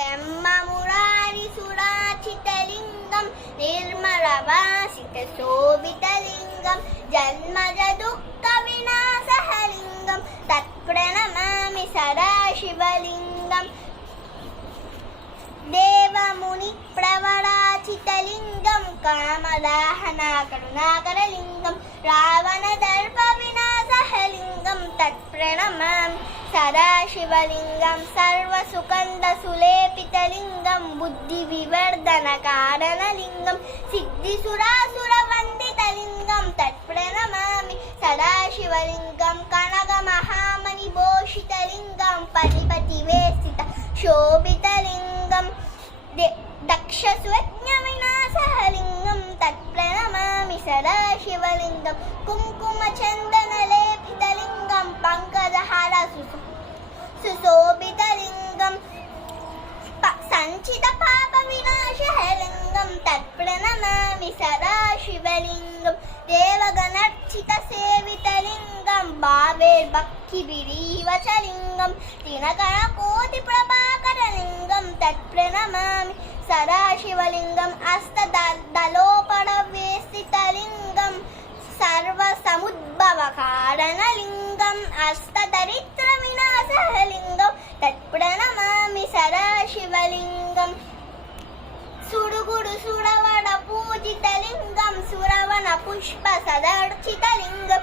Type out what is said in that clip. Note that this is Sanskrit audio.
ब्रह्ममुरारिसुराचितलिङ्गं निर्मलवासितशोभितलिङ्गं जन्मजदुःखविनाशलिङ्गं तत्प्रणमामि सदा शिवलिङ्गं देवमुनिप्रवराचितलिङ्गं कामदाहनाकरुणाकरलिङ्गं रावणदर्पविनाशलिङ्गं तत्प्रणमामि सदा शिवलिङ्गं सर्वसुगन्धसुलेपितलिङ्गं बुद्धिविवर्धनकारणलिङ्गं सिद्धिसुरासुरवन्दितलिङ्गं तत्प्रणमामि सदा शिवलिङ्गं कनकमहामणिभूषितलिङ्गं पतिपतिवेष्टित शोभितलिङ्गं दक्षस्वज्ञविनाशलिङ्गं तत्प्रणमामि सदा शिवलिङ्गं कुङ्कुमचन्दनलेपितलिङ्गं पङ्कजहार सुशोभितलिङ्गं सञ्चितपापविनाशलिङ्गं तत्प्रणमामि सदा शिवलिङ्गं देवगणर्चितसेवितलिङ्गं भावेर्भक्तिभिरीवचलिङ्गं दिनकरकोटिप्रभाकरलिङ्गं तत्प्रणमामि सदा शिवलिङ्गम् अस्तदलोपडवेष्टितलिङ्गं सर्वसमुद्भवकारणलिङ्गम् अस्तदरिद्रविनाशलिङ्गं तत्प्रणमामि सदा शिवलिङ्गं सुडुगुडु सुरवण पूजितलिङ्गं सुरवण पुष्प सदर्चितलिङ्गं